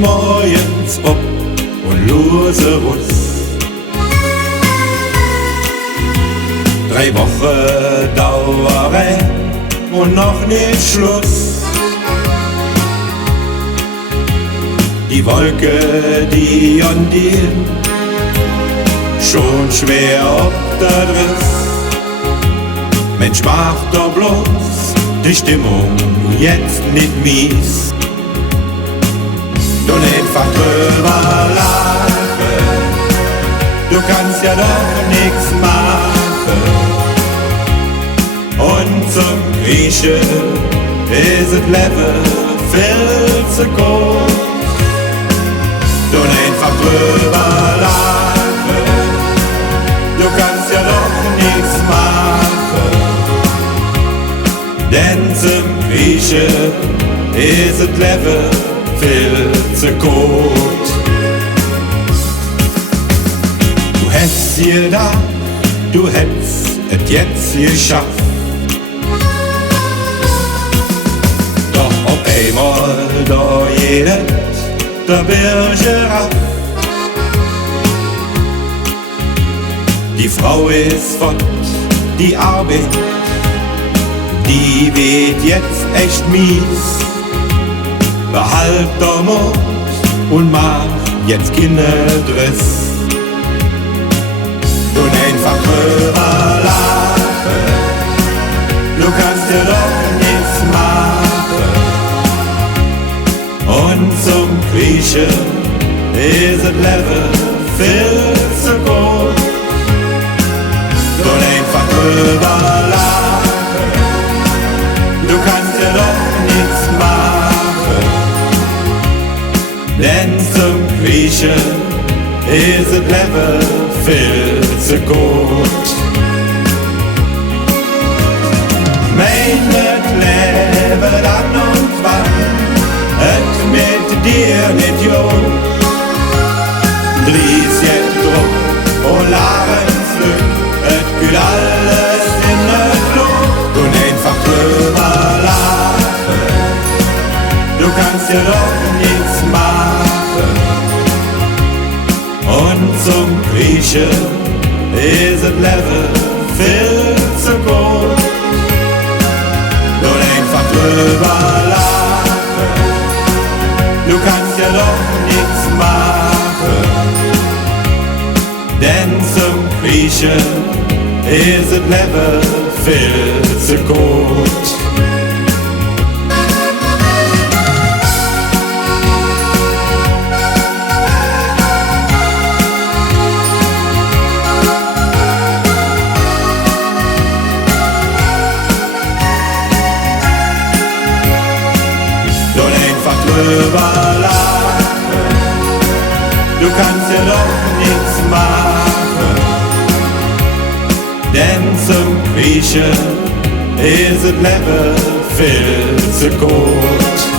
morgens op und lose Russ. 3 Wochen dauern und noch nicht Schluss. Die Wolke, die an dir schon schwer ob der Driss. Mensch, mach doch bloß die Stimmung jetzt nicht mies. Du einfach drüber lachen, du kannst ja doch nix machen. Und zum Griechen ist es Level viel zu groß. Du einfach drüber lachen, du kannst ja doch nix machen. Denn zum Griechen ist es Level viel zu gut. Du hättest hier da, du hättest es jetzt geschafft. Doch auf einmal da jedet der Birge ab. Die Frau ist fort, die Arbeit, die weht jetzt echt mies. Behalt der Mut und mach jetzt keinen Driss. Du einfach drüber lachen, du kannst dir doch nichts machen. Und zum Griechen ist es Level viel zu groß. Du einfach drüber lachen, du kannst dir doch nichts machen. Denn zum Griechen ist es Level viel zu gut. Mein Leben dann und wann et mit dir nicht jung. Dries jetzt Druck und Larens Glück, et kühl alles in der Luft. Und einfach drüber lachen, du kannst dir doch nichts machen. Und zum Griechen ist es Level viel zu groß. Nur einfach drüber lachen, du kannst ja doch nichts machen. Denn zum Griechen ist es Level viel zu gut. Drüber lachen, du kannst ja doch nichts machen. Denn zum Griechen ist es Level viel zu gut.